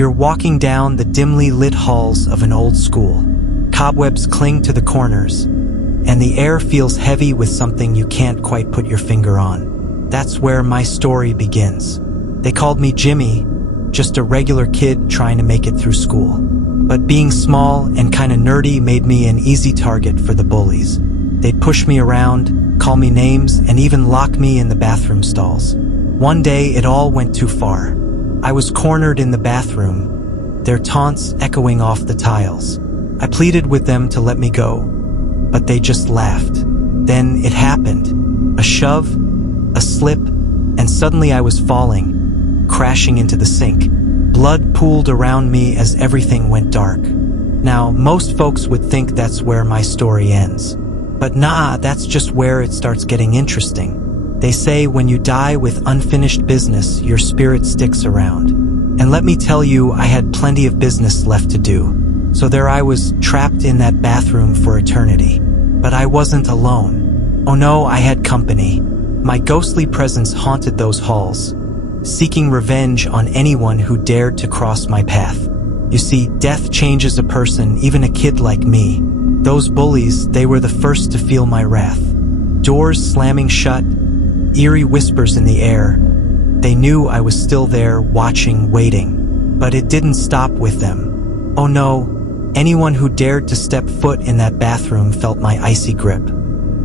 You're walking down the dimly lit halls of an old school. Cobwebs cling to the corners, and the air feels heavy with something you can't quite put your finger on. That's where my story begins. They called me Jimmy, just a regular kid trying to make it through school. But being small and kinda nerdy made me an easy target for the bullies. They'd push me around, call me names, and even lock me in the bathroom stalls. One day, it all went too far. I was cornered in the bathroom, their taunts echoing off the tiles. I pleaded with them to let me go, but they just laughed. Then it happened. A shove, a slip, and suddenly I was falling, crashing into the sink. Blood pooled around me as everything went dark. Now, most folks would think that's where my story ends. But nah, that's just where it starts getting interesting. They say when you die with unfinished business, your spirit sticks around. And let me tell you, I had plenty of business left to do. So there I was, trapped in that bathroom for eternity. But I wasn't alone. Oh no, I had company. My ghostly presence haunted those halls, seeking revenge on anyone who dared to cross my path. You see, death changes a person, even a kid like me. Those bullies, they were the first to feel my wrath. Doors slamming shut, eerie whispers in the air. They knew I was still there, watching, waiting. But it didn't stop with them. Oh no, anyone who dared to step foot in that bathroom felt my icy grip.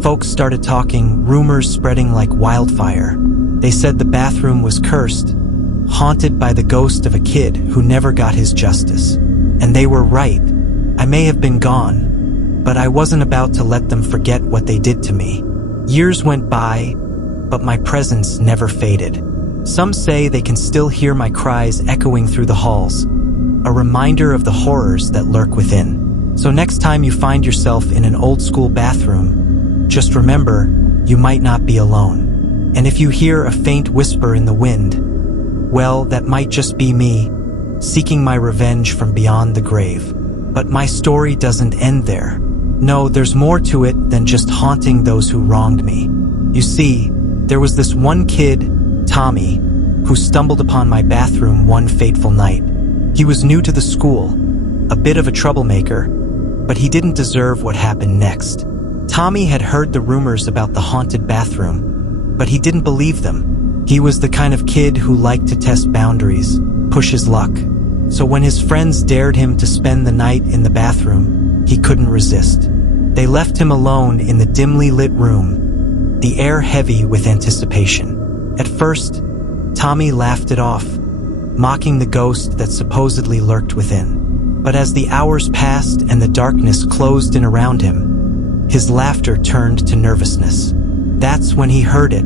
Folks started talking, rumors spreading like wildfire. They said the bathroom was cursed, haunted by the ghost of a kid who never got his justice. And they were right. I may have been gone, but I wasn't about to let them forget what they did to me. Years went by, but my presence never faded. Some say they can still hear my cries echoing through the halls, a reminder of the horrors that lurk within. So next time you find yourself in an old school bathroom, just remember, you might not be alone. And if you hear a faint whisper in the wind, well, that might just be me, seeking my revenge from beyond the grave. But my story doesn't end there. No, there's more to it than just haunting those who wronged me. You see, there was this one kid, Tommy, who stumbled upon my bathroom one fateful night. He was new to the school, a bit of a troublemaker, but he didn't deserve what happened next. Tommy had heard the rumors about the haunted bathroom, but he didn't believe them. He was the kind of kid who liked to test boundaries, push his luck. So when his friends dared him to spend the night in the bathroom, he couldn't resist. They left him alone in the dimly lit room, the air heavy with anticipation. At first, Tommy laughed it off, mocking the ghost that supposedly lurked within. But as the hours passed and the darkness closed in around him, his laughter turned to nervousness. That's when he heard it,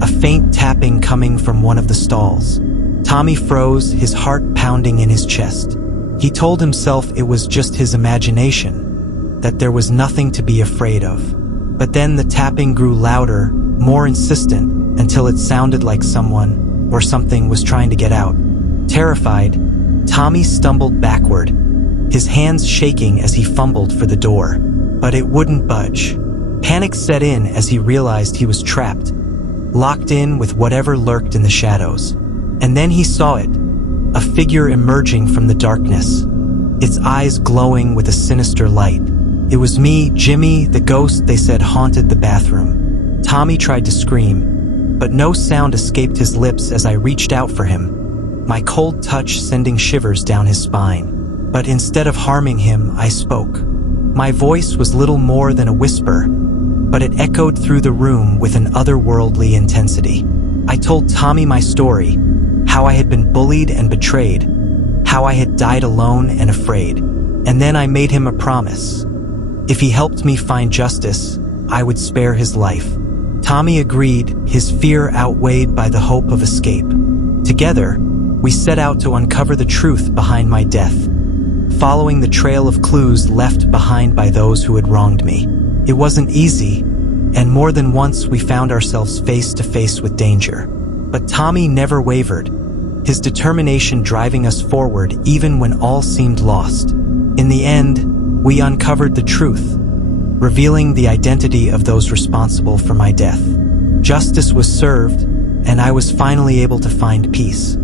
a faint tapping coming from one of the stalls. Tommy froze, his heart pounding in his chest. He told himself it was just his imagination, that there was nothing to be afraid of. But then the tapping grew louder, more insistent, until it sounded like someone or something was trying to get out. Terrified, Tommy stumbled backward, his hands shaking as he fumbled for the door. But it wouldn't budge. Panic set in as he realized he was trapped, locked in with whatever lurked in the shadows. And then he saw it, a figure emerging from the darkness, its eyes glowing with a sinister light. It was me, Jimmy, the ghost they said haunted the bathroom. Tommy tried to scream, but no sound escaped his lips as I reached out for him, my cold touch sending shivers down his spine. But instead of harming him, I spoke. My voice was little more than a whisper, but it echoed through the room with an otherworldly intensity. I told Tommy my story, how I had been bullied and betrayed, how I had died alone and afraid. And then I made him a promise. If he helped me find justice, I would spare his life. Tommy agreed, his fear outweighed by the hope of escape. Together, we set out to uncover the truth behind my death, following the trail of clues left behind by those who had wronged me. It wasn't easy, and more than once we found ourselves face to face with danger. But Tommy never wavered, his determination driving us forward even when all seemed lost. In the end, we uncovered the truth, revealing the identity of those responsible for my death. Justice was served, and I was finally able to find peace.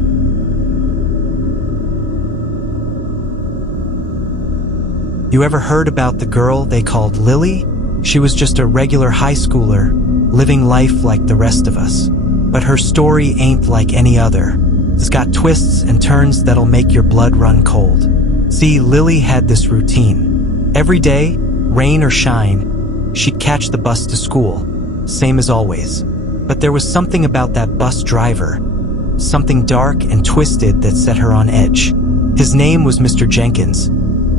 You ever heard about the girl they called Lily? She was just a regular high schooler, living life like the rest of us. But her story ain't like any other. It's got twists and turns that'll make your blood run cold. See, Lily had this routine. Every day, rain or shine, she'd catch the bus to school, same as always. But there was something about that bus driver, something dark and twisted that set her on edge. His name was Mr. Jenkins,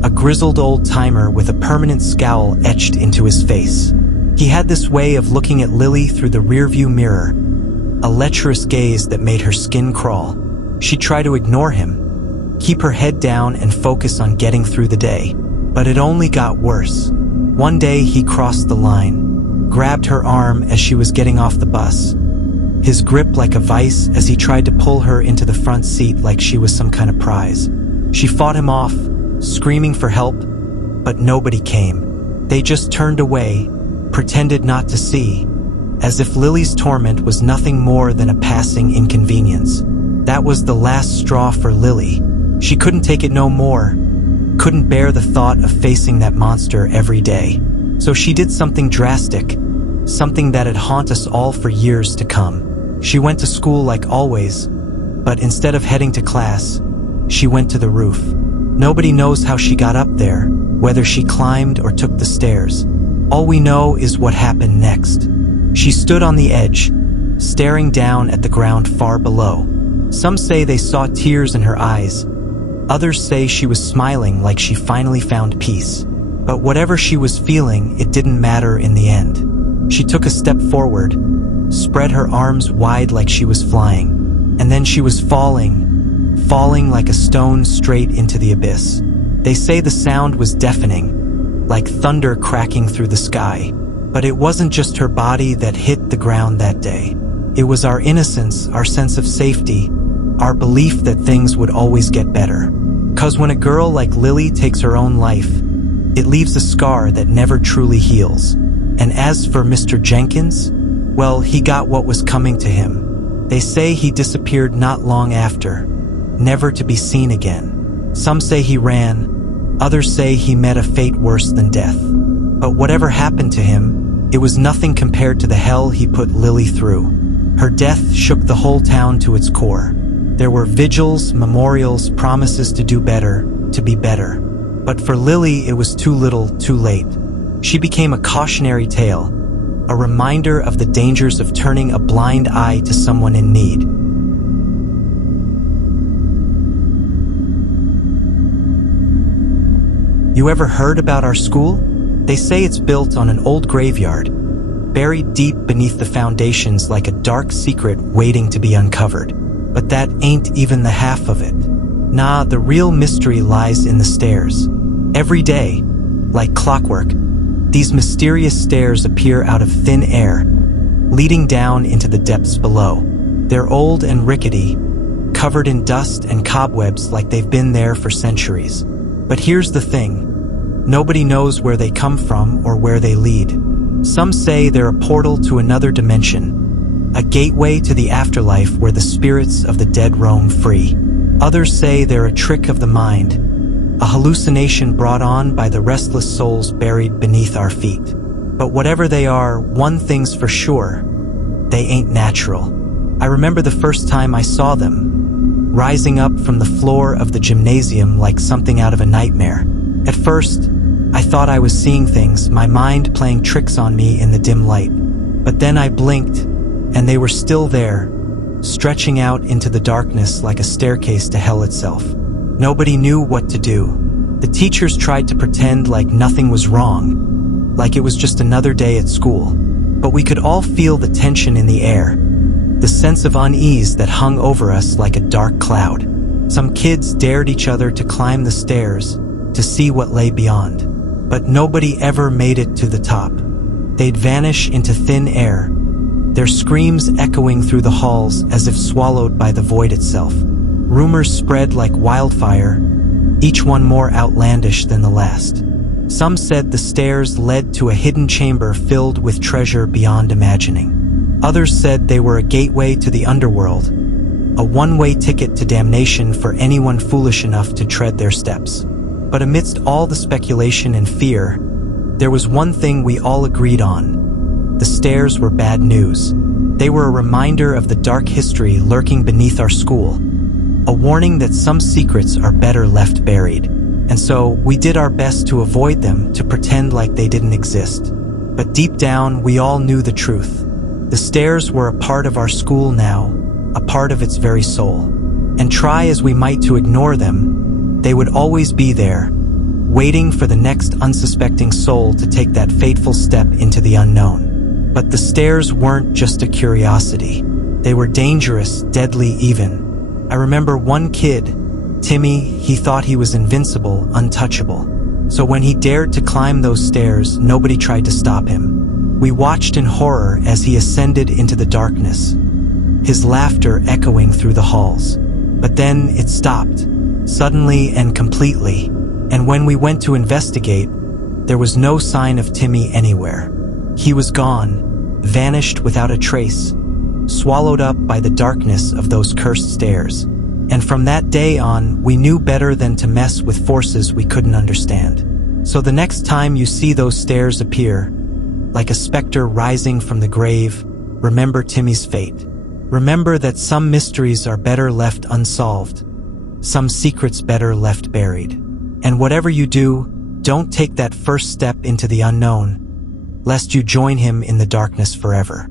a grizzled old-timer with a permanent scowl etched into his face. He had this way of looking at Lily through the rearview mirror, a lecherous gaze that made her skin crawl. She'd try to ignore him, keep her head down and focus on getting through the day. But it only got worse. One day he crossed the line, grabbed her arm as she was getting off the bus, his grip like a vice as he tried to pull her into the front seat like she was some kind of prize. She fought him off, screaming for help, but nobody came. They just turned away, pretended not to see, as if Lily's torment was nothing more than a passing inconvenience. That was the last straw for Lily. She couldn't take it no more, couldn't bear the thought of facing that monster every day. So she did something drastic, something that'd haunt us all for years to come. She went to school like always, but instead of heading to class, she went to the roof. Nobody knows how she got up there, whether she climbed or took the stairs. All we know is what happened next. She stood on the edge, staring down at the ground far below. Some say they saw tears in her eyes. Others say she was smiling like she finally found peace. But whatever she was feeling, it didn't matter in the end. She took a step forward, spread her arms wide like she was flying, and then she was falling like a stone straight into the abyss. They say the sound was deafening, like thunder cracking through the sky. But it wasn't just her body that hit the ground that day. It was our innocence, our sense of safety, our belief that things would always get better. 'Cause when a girl like Lily takes her own life, it leaves a scar that never truly heals. And as for Mr. Jenkins, well, he got what was coming to him. They say he disappeared not long after, never to be seen again. Some say he ran, others say he met a fate worse than death. But whatever happened to him, it was nothing compared to the hell he put Lily through. Her death shook the whole town to its core. There were vigils, memorials, promises to do better, to be better. But for Lily, it was too little, too late. She became a cautionary tale, a reminder of the dangers of turning a blind eye to someone in need. You ever heard about our school? They say it's built on an old graveyard, buried deep beneath the foundations like a dark secret waiting to be uncovered. But that ain't even the half of it. Nah, the real mystery lies in the stairs. Every day, like clockwork, these mysterious stairs appear out of thin air, leading down into the depths below. They're old and rickety, covered in dust and cobwebs like they've been there for centuries. But here's the thing. Nobody knows where they come from or where they lead. Some say they're a portal to another dimension, a gateway to the afterlife where the spirits of the dead roam free. Others say they're a trick of the mind, a hallucination brought on by the restless souls buried beneath our feet. But whatever they are, one thing's for sure, they ain't natural. I remember the first time I saw them, rising up from the floor of the gymnasium like something out of a nightmare. At first, I thought I was seeing things, my mind playing tricks on me in the dim light. But then I blinked, and they were still there, stretching out into the darkness like a staircase to hell itself. Nobody knew what to do. The teachers tried to pretend like nothing was wrong, like it was just another day at school. But we could all feel the tension in the air, the sense of unease that hung over us like a dark cloud. Some kids dared each other to climb the stairs, to see what lay beyond. But nobody ever made it to the top. They'd vanish into thin air, their screams echoing through the halls as if swallowed by the void itself. Rumors spread like wildfire, each one more outlandish than the last. Some said the stairs led to a hidden chamber filled with treasure beyond imagining. Others said they were a gateway to the underworld, a one-way ticket to damnation for anyone foolish enough to tread their steps. But amidst all the speculation and fear, there was one thing we all agreed on. The stairs were bad news. They were a reminder of the dark history lurking beneath our school, a warning that some secrets are better left buried. And so we did our best to avoid them, to pretend like they didn't exist. But deep down, we all knew the truth. The stairs were a part of our school now, a part of its very soul. And try as we might to ignore them, they would always be there, waiting for the next unsuspecting soul to take that fateful step into the unknown. But the stairs weren't just a curiosity. They were dangerous, deadly even. I remember one kid, Timmy, he thought he was invincible, untouchable. So when he dared to climb those stairs, nobody tried to stop him. We watched in horror as he ascended into the darkness, his laughter echoing through the halls. But then it stopped, suddenly and completely. And when we went to investigate, there was no sign of Timmy anywhere. He was gone, vanished without a trace, swallowed up by the darkness of those cursed stairs. And from that day on, we knew better than to mess with forces we couldn't understand. So the next time you see those stairs appear, like a specter rising from the grave, remember Timmy's fate. Remember that some mysteries are better left unsolved, some secrets better left buried. And whatever you do, don't take that first step into the unknown, lest you join him in the darkness forever.